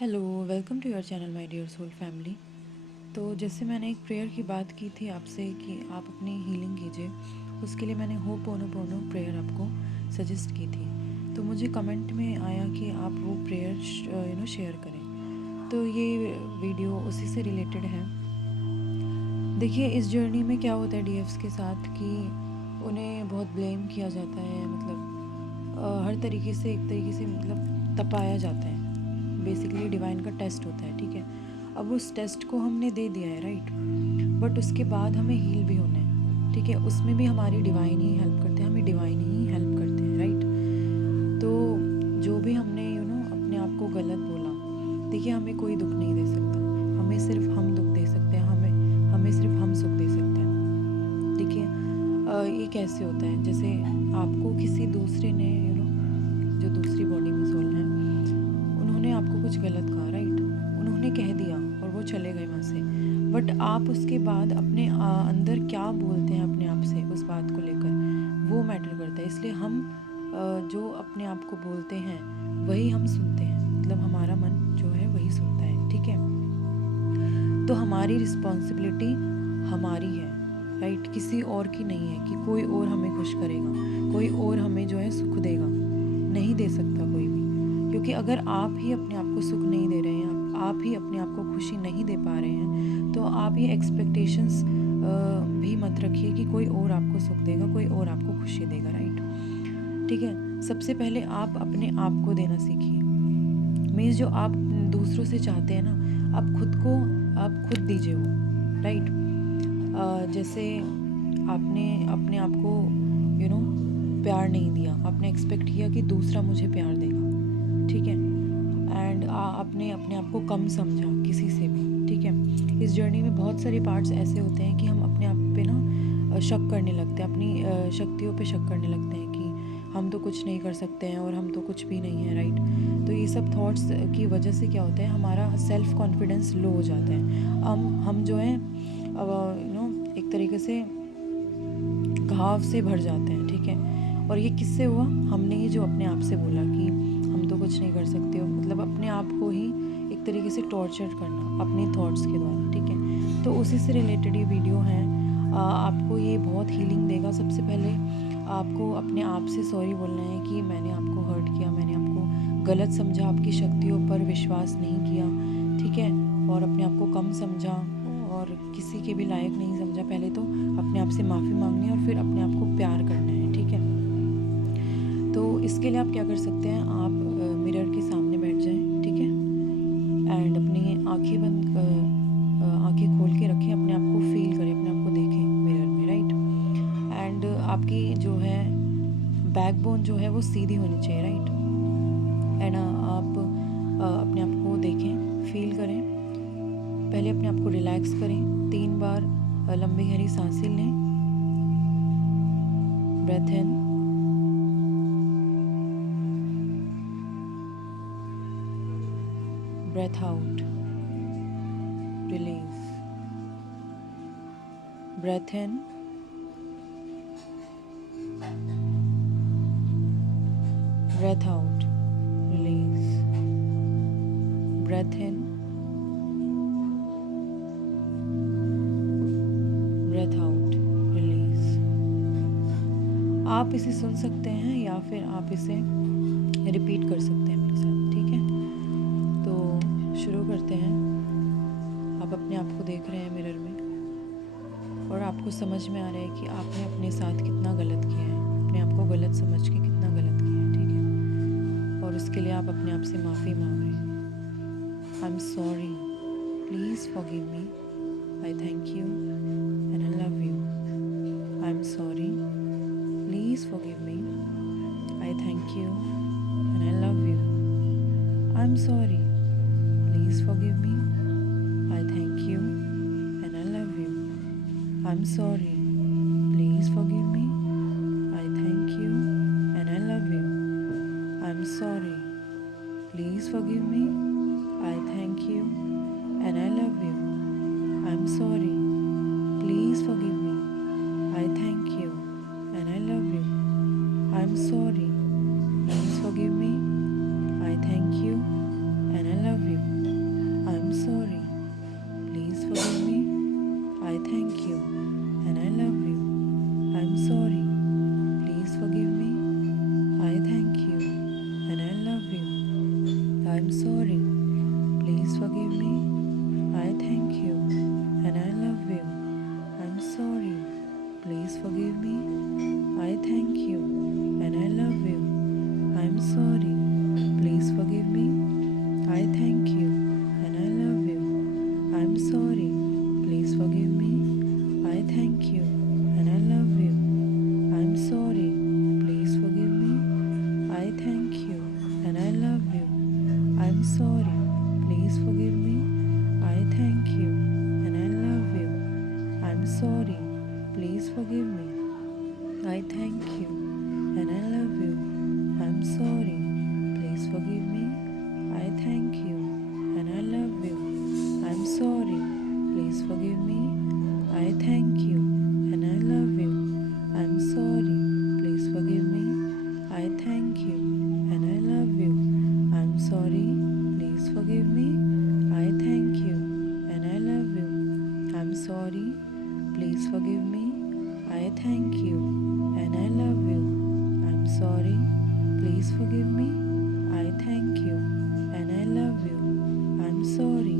Hello, welcome to your channel my dear soul family. तो जैसे मैंने एक प्रेयर की बात की थी आपसे कि आप अपनी हीलिंग कीजिए, उसके लिए मैंने होपोनोपोनो प्रेयर आपको सजेस्ट की थी। तो मुझे कमेंट में आया कि आप वो प्रेयर शेयर करें। तो ये वीडियो उसी से रिलेटेड है। देखिए, इस जर्नी में क्या होता है डीएफ्स के साथ कि उन्हें बहुत ब्लेम किया जाता है, मतलब हर तरीके से एक तरीके से मतलब तपाया जाता है। बेसिकली डिवाइन का टेस्ट होता है, ठीक है। अब उस टेस्ट को हमने दे दिया है, राइट। बट उसके बाद हमें हील भी होना है, ठीक है। उसमें भी हमारी डिवाइन ही हेल्प करते हैं, हमें डिवाइन ही हेल्प करते हैं, राइट। तो जो भी हमने अपने आप को गलत बोला, देखिए हमें कोई दुख नहीं दे सकता, हमें सिर्फ हम दुख दे सकते हैं, हमें सिर्फ हम सुख दे सकते हैं। देखिए ये कैसे होता है, जैसे आपको किसी दूसरे ने जो दूसरी बॉडी में सोल है, उन्होंने आपको कुछ गलत कहा, राइट। उन्होंने कह दिया और वो चले गए वहाँ से। बट आप उसके बाद अपने अंदर क्या बोलते हैं अपने आप से उस बात को लेकर, वो मैटर करता है। इसलिए हम जो अपने आप को बोलते हैं वही हम सुनते हैं, मतलब हमारा मन जो है वही सुनता है, ठीक है। तो हमारी रिस्पॉन्सिबिलिटी हमारी है, राइट, किसी और की नहीं है कि कोई और हमें खुश करेगा, कोई और हमें जो है सुख देगा, नहीं दे सकता कोई भी। क्योंकि अगर आप ही अपने आप को सुख नहीं दे रहे हैं, आप ही अपने आप को खुशी नहीं दे पा रहे हैं, तो आप ये एक्सपेक्टेशंस भी मत रखिए कि कोई और आपको सुख देगा, कोई और आपको खुशी देगा, राइट। ठीक है, सबसे पहले आप अपने आप को देना सीखिए। मीन्स जो आप दूसरों से चाहते हैं ना, आप खुद दीजिए वो, राइट। जैसे आपने अपने आप को प्यार नहीं दिया, आपने एक्सपेक्ट किया कि दूसरा मुझे प्यार देगा, ठीक है। एंड आपने अपने आप को कम समझा किसी से भी, ठीक है। इस जर्नी में बहुत सारे पार्ट्स ऐसे होते हैं कि हम अपने आप पे ना शक करने लगते हैं, अपनी शक्तियों पे शक करने लगते हैं कि हम तो कुछ नहीं कर सकते हैं और हम तो कुछ भी नहीं है, राइट। तो ये सब थॉट्स की वजह से क्या होता है, हमारा सेल्फ कॉन्फिडेंस लो हो जाता है। हम जो है एक तरीके से घाव से भर जाते हैं, ठीक है। और ये किससे हुआ, हमने ही जो अपने आप से बोला कि हम तो कुछ नहीं कर सकते हो, मतलब अपने आप को ही एक तरीके से टॉर्चर करना अपने थॉट्स के द्वारा, ठीक है। तो उसी से रिलेटेड ये वीडियो है। आपको ये बहुत हीलिंग देगा। सबसे पहले आपको अपने आप से सॉरी बोलना है कि मैंने आपको हर्ट किया, मैंने आपको गलत समझा, आपकी शक्तियों पर विश्वास नहीं किया, ठीक है, और अपने आप को कम समझा और किसी के भी लायक नहीं समझा। पहले तो अपने आप से माफ़ी मांगनी है और फिर अपने आप को प्यार करना है, ठीक है। तो इसके लिए आप क्या कर सकते हैं, आप मिरर के सामने बैठ जाएं, ठीक है। एंड अपनी आंखें खोल के रखें, अपने आप को फील करें, अपने आप को देखें मिरर में, राइट। एंड आपकी जो है बैकबोन जो है वो सीधी होनी चाहिए, राइट। एंड आप अपने आप को देखें, फील करें। पहले अपने आप को रिलैक्स करें, 3 बार लंबी गहरी सांसें लें। Breath in, breath out, release. Breath in, breath out, release. Breath in, breath out, release. आप इसे सुन सकते हैं या फिर आप इसे रिपीट कर सकते हैं मेरे साथ, ठीक है। तो शुरू करते हैं। आप अपने आप को देख रहे हैं मिरर में और आपको समझ में आ रहा है कि आपने अपने साथ कितना गलत किया है, अपने आप को गलत समझ के कितना गलत किया है, ठीक है। और उसके लिए आप अपने आप से माफ़ी मांग रहे हैं। I am sorry, please forgive me, I thank you and I love you. I am sorry, please forgive me, I thank you and I love you. I am sorry, please forgive me, I thank you and I love you. I'm sorry. Please forgive me. I thank you and I love you. I'm sorry. Please forgive me. I thank you and I love you. I'm sorry. Please forgive me. I thank you and I love you. I'm sorry. Please forgive me. I thank you and I love you. I'm sorry. Please forgive me. I thank you and I love you. I'm sorry. Please forgive me. I thank you and I love you. I'm sorry. Please forgive me. I thank you and I love you. I'm sorry. Please forgive me. I thank you and I love you. I'm sorry. Please forgive me. I thank you and I love you. I'm sorry. Please forgive me. I thank you and I love you. I'm sorry. Please forgive me. I thank you and I love you. I'm sorry. Please forgive me. I thank you and I love you. I'm sorry. Please forgive me. I thank you and I love you. I'm sorry. Please forgive me. I thank you and I love you. I'm sorry. Please forgive me. I thank you and I love you. I'm sorry. Please forgive me. I thank you and I love you. I'm sorry. Please forgive me. I thank you and I love you. I'm sorry.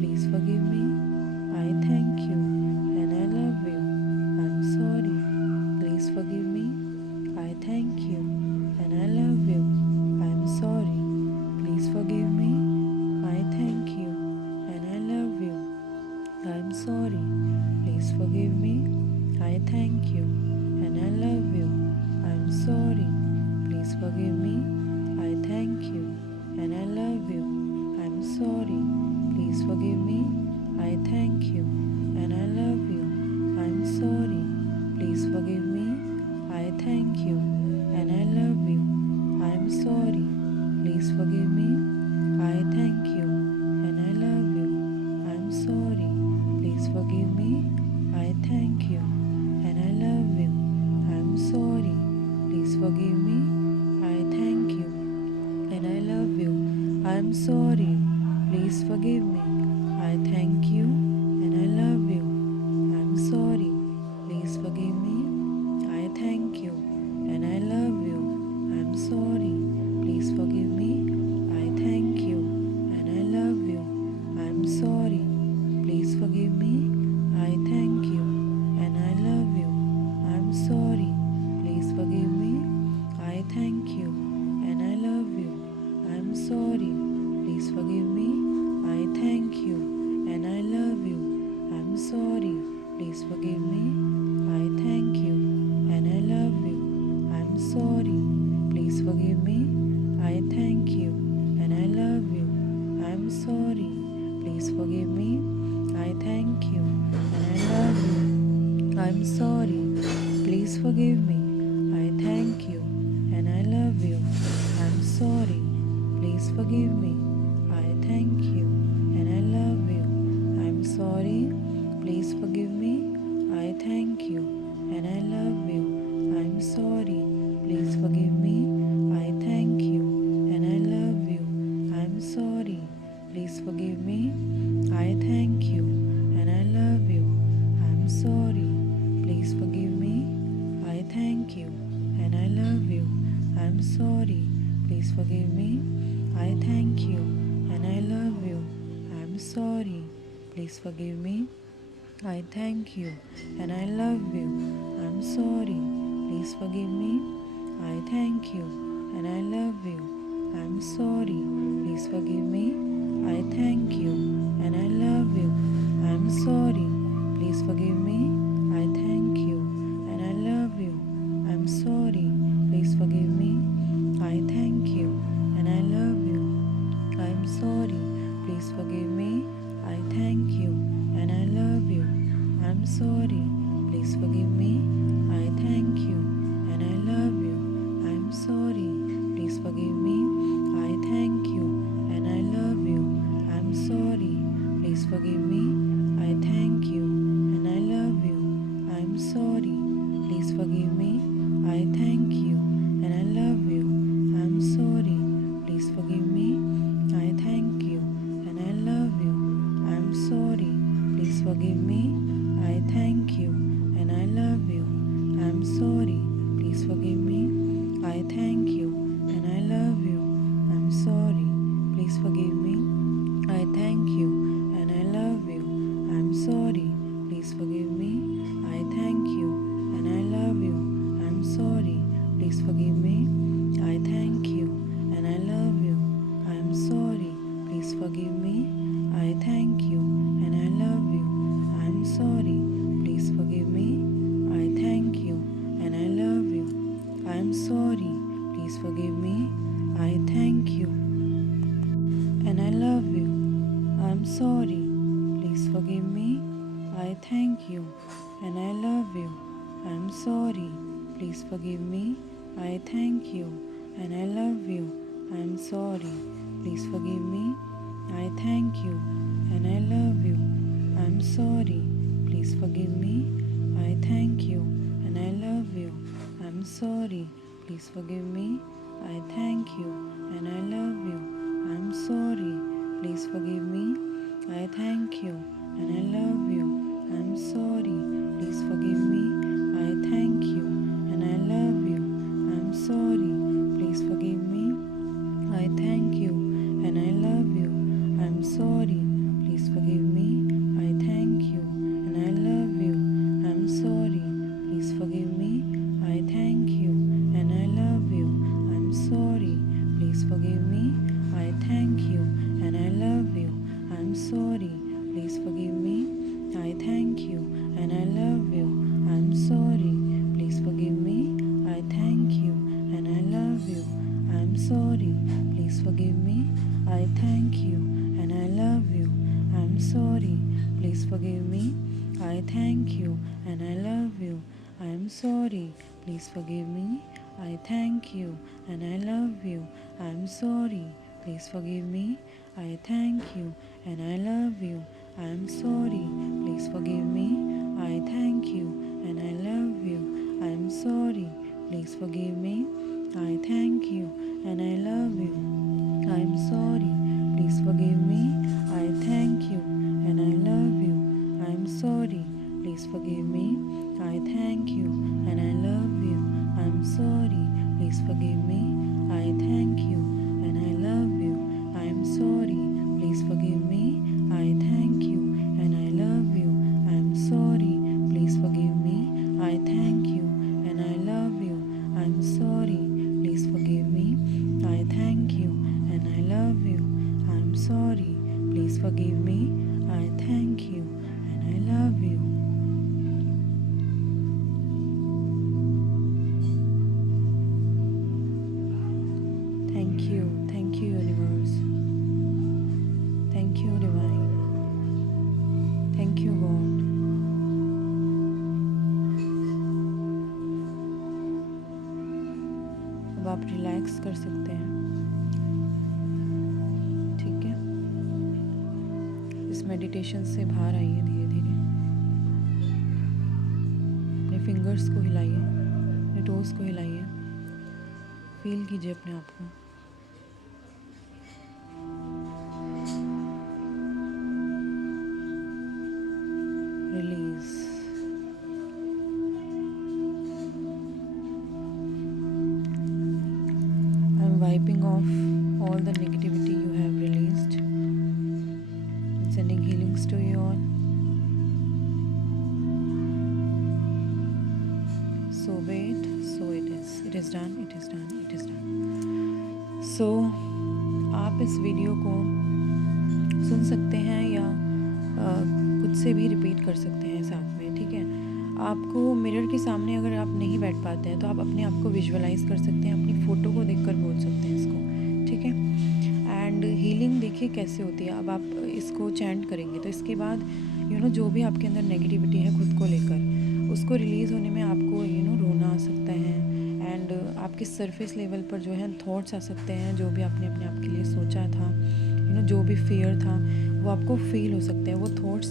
Please forgive me. I thank you and I love you. I'm sorry. Please forgive me. I thank you and I love you. I'm sorry. Please forgive me. I thank you and I love you. I'm sorry. Please forgive me. I thank you and I love you. I'm sorry. Please forgive me. I thank you and I love you. I'm sorry. Please forgive me. I thank you and I love you. I'm sorry. Please forgive me. I thank you and I love you. I'm sorry. Please forgive me. I thank you and I love you. I'm sorry. Please forgive me. I thank you and I love you. I'm sorry. Please forgive me. I thank you and I love you. I'm sorry. Please forgive me. I thank you and I love you. I'm sorry. Please forgive me. I thank you and I love you. I'm sorry. Please forgive me. I thank you and I love you. I'm sorry. Please forgive me. I thank you and I love you. I'm sorry. Please forgive me. I thank you and I love you. I'm sorry. Please forgive me. I thank you and I love you. I'm sorry. Please forgive me. I thank you and I love you. I'm sorry. Please forgive me. I thank you and I love you. I'm sorry. Please forgive me. I thank you and I love you. I'm sorry. Please forgive me. I thank you and I love you. I'm sorry. Please forgive me. I thank you and I love you. I'm sorry. Please forgive me. I thank you and I love you. I'm sorry. Please forgive me. I thank you and I love you. I'm sorry. Please forgive me. I thank you and I love you. I'm sorry. Please forgive me. I thank you and I love you. I'm sorry. Please forgive me. I thank you and I love you. I'm sorry. Please forgive me. I thank you and I love you. I'm sorry. Please forgive me. I thank you and I love you. I'm sorry. Please forgive me. I thank you and I love you. I'm sorry. Please forgive me. I thank you and I love you. I'm sorry. Please forgive me. I thank you and I love you. I'm sorry. Please forgive me. I thank you and I love you. I'm sorry. Please forgive me. I thank you and I love you. I'm sorry. Please forgive me. I thank you and I love you. I'm sorry. Please forgive me. I thank you and I love you. I'm sorry. Please forgive me. I thank you and I love you. I'm sorry. Please forgive me. I thank you and I love you. I'm sorry. Please forgive me. I thank you and I love you. I'm sorry. Please forgive me. I thank you and I love you. I'm sorry. please forgive me. I thank you and I love you. I'm sorry, please forgive me. I thank you and I love you. I'm sorry, please forgive me. I thank you and I love you. I'm sorry, please forgive me. I thank you and I love you. I'm sorry, please forgive me. I thank you and I love you. I'm sorry, please forgive me. I thank you and I love you. I'm sorry, please forgive me. I thank you and I love you. I'm sorry, please forgive me. I thank you and I love you. I'm sorry, please forgive me. I thank you and I love you. I'm sorry, please forgive me. I thank you and I love you. I'm sorry, please forgive me. I thank you and I love you. I'm sorry, please forgive me. I thank you and I love you. I'm sorry, please forgive me. I thank you and I love you. I'm sorry, please forgive me. I thank you and I love you. I'm sorry, please forgive me. I thank you and I love you. I'm sorry, please forgive me. I thank you and I love you. I'm sorry, please forgive me. I thank you and I love you. I'm sorry, please forgive me. I thank you and I love you. I'm sorry, please forgive me. I thank you and I love you. I'm sorry, please forgive me. I thank you and I love you. I'm sorry, please forgive me. I thank you and I love you. I'm sorry, please forgive me. I thank you and I love you. I'm sorry, please forgive me. I thank you and I love you. I'm sorry, please forgive me. I thank you and I love you. I'm sorry, please forgive me. I thank you and I love you. I'm sorry, please forgive me. I thank you and I love you. I'm sorry, please forgive me. I thank you and I love you. I'm sorry, please forgive me. I thank you and I love you. I'm sorry, please forgive me. I thank you and I love you. I'm sorry, please forgive me. I thank you and I love you. I'm sorry, please forgive me. I thank you and I love you. I'm sorry, please forgive me. I thank you and I love you. Thank you universe. Thank you divine. Thank you God. अब आप relax कर सकते हैं, ठीक है। इस meditation से बाहर आइए धीरे धीरे। अपने फिंगर्स को हिलाइए, अपने टोस को हिलाइए, फील कीजिए अपने आप को। Release. I am wiping of all the negativity you have released and sending healings to you all. So wait, so it is done, it is done, it is done. So आप इस video को सुन सकते हैं या खुद से भी repeat कर सकते हैं साथ में, ठीक है। आपको मिरर के सामने अगर आप नहीं बैठ पाते हैं तो आप अपने आप को विजुअलाइज कर सकते हैं, अपनी फ़ोटो को देखकर बोल सकते हैं इसको, ठीक है। एंड हीलिंग देखिए कैसे होती है। अब आप इसको चैंट करेंगे तो इसके बाद जो भी आपके अंदर नेगेटिविटी है खुद को लेकर, उसको रिलीज़ होने में आपको रोना आ सकता है। एंड आपके सरफेस लेवल पर जो है थॉट्स आ सकते हैं, जो भी आपने अपने आप के लिए सोचा था, जो भी फियर था वो आपको फील हो सकते हैं, वो थॉट्स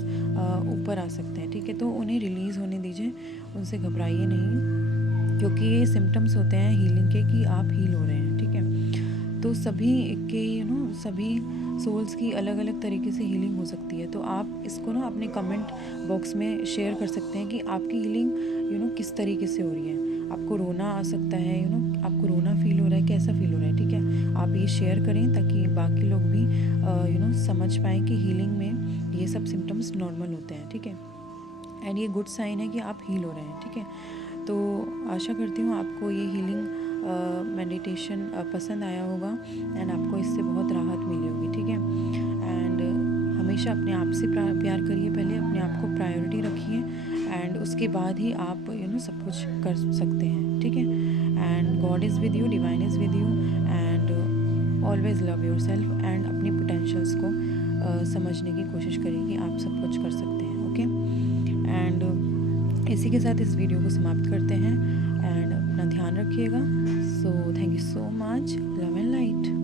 ऊपर आ सकते हैं, ठीक है। तो उन्हें रिलीज़ होने दीजिए, उनसे घबराइए नहीं, क्योंकि ये सिम्टम्स होते हैं हीलिंग के कि आप हील हो रहे हैं, ठीक है। तो सभी के सभी सोल्स की अलग अलग तरीके से हीलिंग हो सकती है। तो आप इसको ना अपने कमेंट बॉक्स में शेयर कर सकते हैं कि आपकी हीलिंग किस तरीके से हो रही है। आपको रोना आ सकता है, आपको रोना फील हो रहा है, कैसा फील हो रहा है, ठीक है। आप ये शेयर करें ताकि बाकी लोग भी समझ पाएँ कि हीलिंग में ये सब सिम्टम्स नॉर्मल होते हैं, ठीक है। एंड ये गुड साइन है कि आप हील हो रहे हैं, ठीक है। तो आशा करती हूँ आपको ये हीलिंग मेडिटेशन पसंद आया होगा एंड आपको इससे बहुत राहत मिली होगी, ठीक है। एंड हमेशा अपने आप से प्यार करिए, पहले अपने आप को प्रायोरिटी रखिए एंड उसके बाद ही आप सब कुछ कर सकते हैं, ठीक है। And God is with you, divine is with you and always love your self and अपने पोटेंशियल्स को समझने की कोशिश करिए कि आप सब कुछ कर सकते हैं, ओके। एंड इसी के साथ इस वीडियो को समाप्त करते हैं एंड अपना ध्यान रखिएगा। So thank you so much, love and light.